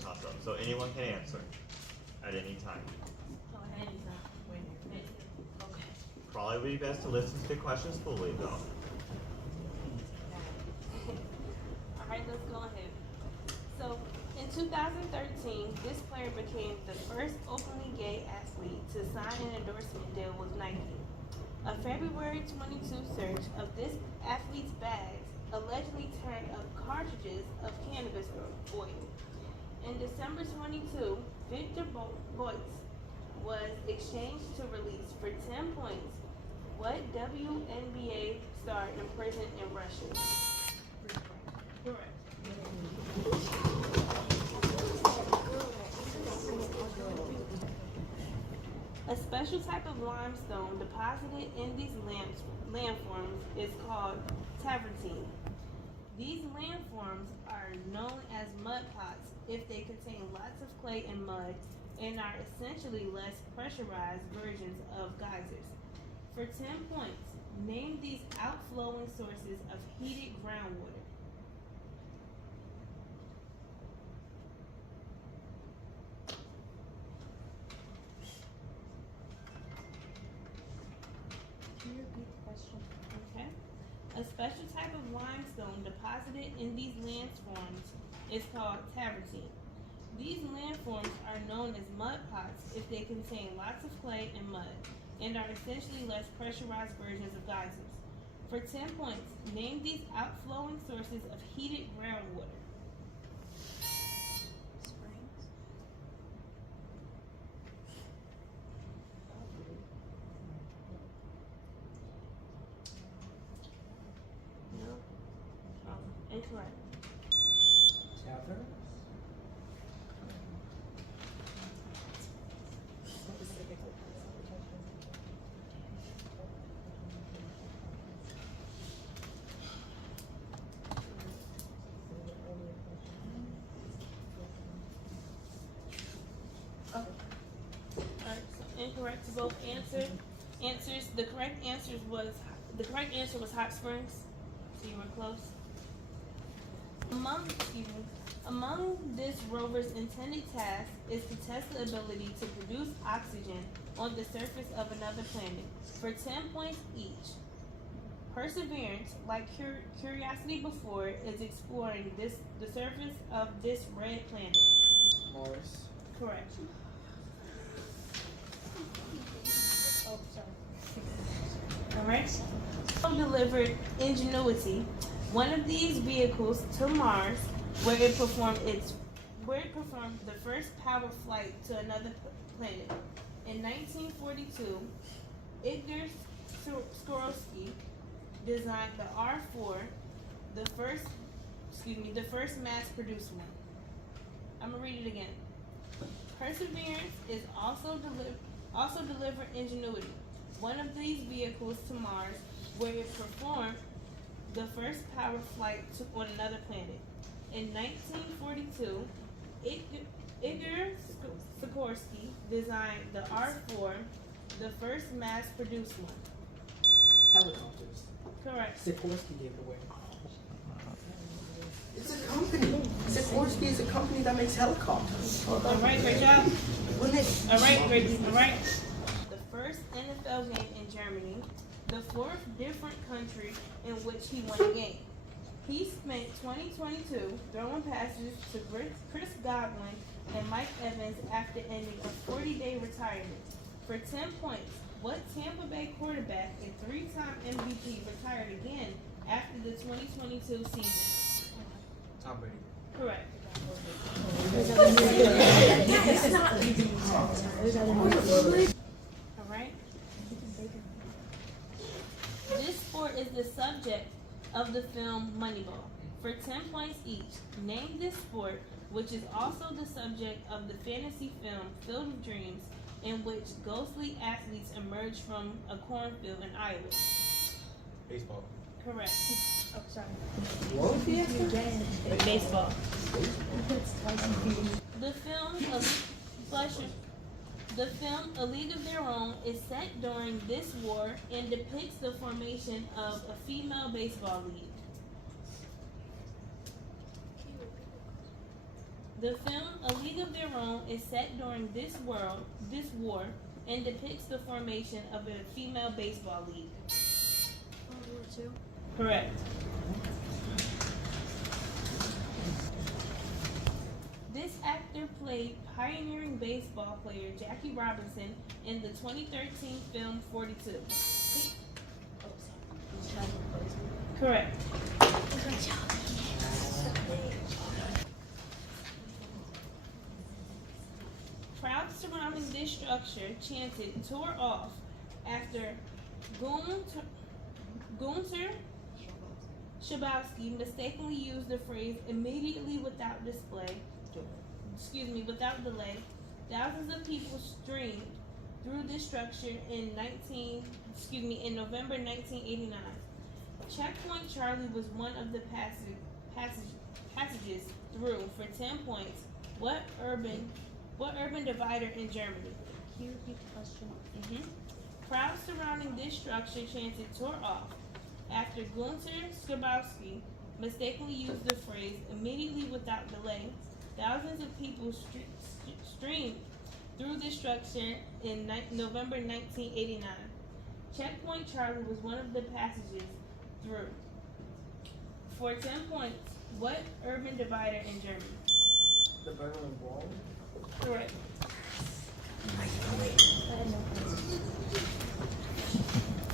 toss up. So anyone can answer at any time. Okay. Probably be best to listen to the questions fully though. Alright, let's go ahead. So, in 2013, this player became the first openly gay athlete to sign an endorsement deal with Nike. A February 22 search of this athlete's bags allegedly turned up cartridges of cannabis oil. In December 22, Victor Boyce was exchanged to release for 10 points. What WNBA star imprisoned in Russia? Correct. A special type of limestone deposited in these landforms is called travertine. These landforms are known as mud pots if they contain lots of clay and mud and are essentially less pressurized versions of geysers. For 10 points, name these outflowing sources of heated groundwater. Can you repeat the question? Okay. A special type of limestone deposited in these landforms is called travertine. These landforms are known as mud pots if they contain lots of clay and mud and are essentially less pressurized versions of geysers. For 10 points, name these outflowing sources of heated groundwater. Springs? No. Incorrect. Taverns? Alright, so incorrect to both answers. The correct answer was hot springs. So you were close. Among this rover's intended task is to test the ability to produce oxygen on the surface of another planet for 10 points each. Perseverance, like Curiosity before, is exploring the surface of this red planet. Mars? Correct. Oh, sorry. Alright. Delivered Ingenuity, one of these vehicles, to Mars, where it performed the first power flight to another planet. In 1942, Igor Skorsky designed the R4, the first mass-produced one. I'm gonna read it again. Perseverance is also delivered Ingenuity, one of these vehicles, to Mars, where it performed the first power flight on another planet. In 1942, Igor Sikorsky designed the R4, the first mass-produced one. Helicopters. Correct. Sikorsky gave it away. It's a company. Sikorsky is a company that makes helicopters. All right, great job. When they All right, great. All right. The first NFL game in Germany, the fourth different country in which he won a game. He spent 2022 throwing passes to Chris Godwin and Mike Evans after ending a 40-day retirement. For 10 points, what Tampa Bay quarterback and three-time MVP retired again after the 2022 season? Tom Brady. Correct. All right. This sport is the subject of the film Moneyball. For 10 points each, name this sport, which is also the subject of the fantasy film Field of Dreams, in which ghostly athletes emerge from a cornfield in Iowa. Baseball. Correct. Oh, sorry. What was the answer? Baseball. The film A League of Their Own is set during this war and depicts the formation of a female baseball league. The film A League of Their Own is set during this war, and depicts the formation of a female baseball league. World War II. Correct. This actor played pioneering baseball player Jackie Robinson in the 2013 film 42. Correct. Crowds surrounding this structure chanted "Tore off" after Gunter Schabowski mistakenly used the phrase "immediately without delay." Thousands of people streamed through this structure in November 1989. Checkpoint Charlie was one of the passages through for 10 points. What urban divider in Germany? Can you repeat the question? Crowds surrounding this structure chanted "Tore off" after Gunter Schabowski mistakenly used the phrase "immediately without delay." Thousands of people streamed through this structure in November 1989. Checkpoint Charlie was one of the passages through. For 10 points, what urban divider in Germany? The Berlin Wall. Correct.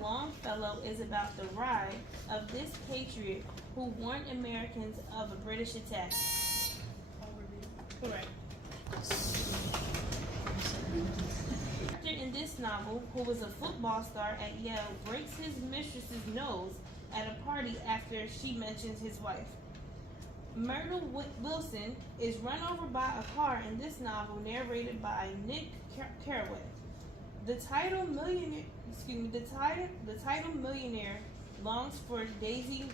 Longfellow is about the ride of this patriot who warned Americans of a British attack. Correct. Character in this novel, who was a football star at Yale, breaks his mistress's nose at a party after she mentions his wife. Myrtle Wilson is run over by a car in this novel, narrated by Nick Carraway. The title millionaire longs for Daisy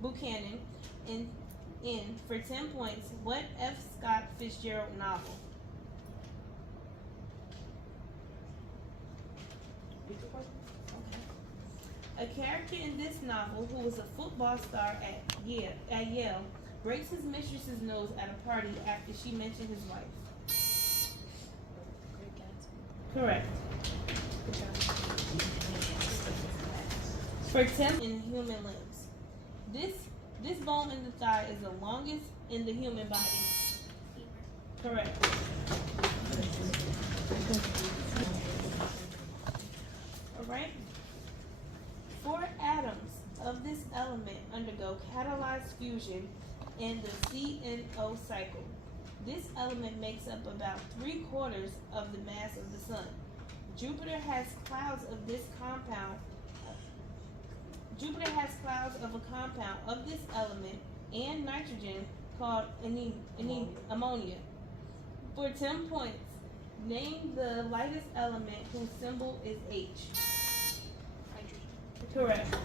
Buchanan in for 10 points. What F. Scott Fitzgerald novel? A character in this novel, who was a football star at Yale, breaks his mistress's nose at a party after she mentioned his wife. Correct. For 10 in human limbs. This bone in the thigh is the longest in the human body. Correct. Alright. 4 atoms of this element undergo catalyzed fusion in the CNO cycle. This element makes up about 3/4 of the mass of the sun. Jupiter has clouds of this compound. Jupiter has clouds of a compound of this element and nitrogen called ammonia. For 10 points, name the lightest element whose symbol is H. Correct.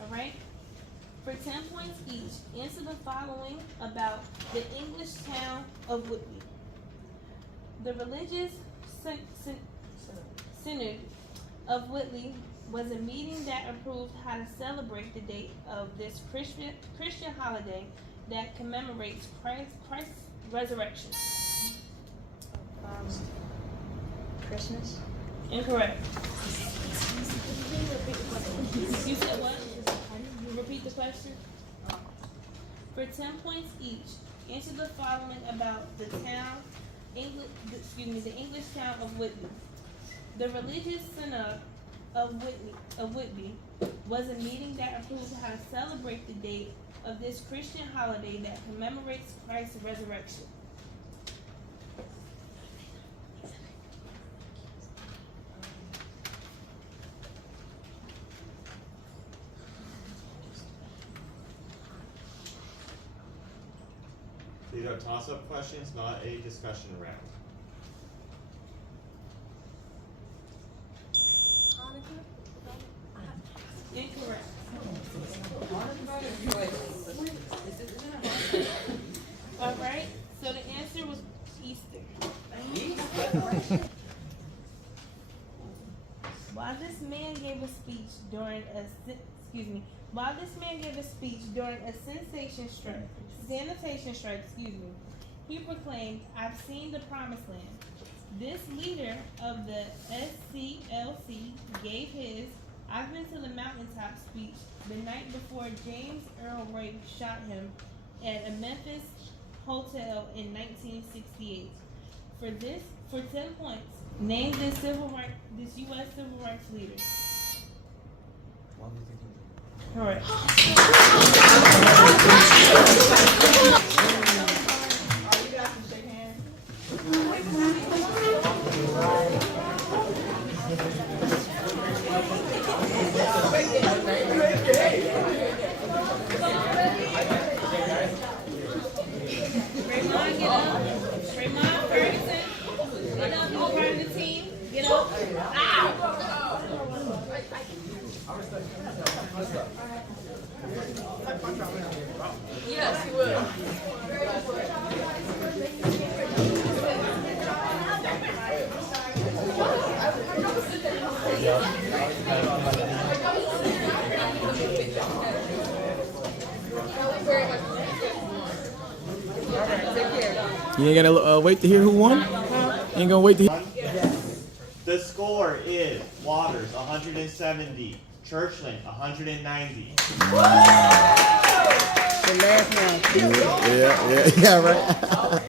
Alright? For 10 points each, answer the following about the English town of Whitby. The religious synod of Whitby was a meeting that approved how to celebrate the date of this Christian holiday that commemorates Christ's resurrection. Christmas. Incorrect. You said what? You repeat the question? For 10 points each, answer the following about the English town of Whitby. The religious synod of Whitby was a meeting that approved how to celebrate the date of this Christian holiday that commemorates Christ's resurrection. These are toss-up questions, not a discussion round. Incorrect. Alright, so the answer was Easter. While this man gave a speech during a sanitation strike, he proclaimed, "I've seen the promised land." This leader of the SCLC gave his "I've been to the mountaintop" speech the night before James Earl Ray shot him at a Memphis hotel in 1968. For 10 points, name this U.S. civil rights leader. Correct. Raymond, get up. Raymond Ferguson, get up. You're part of the team. Get up. Yes, he will. You ain't gotta wait to hear who won? You ain't gonna wait to hear. The score is Waters 170, Churchland 190. The last round. Yeah, right.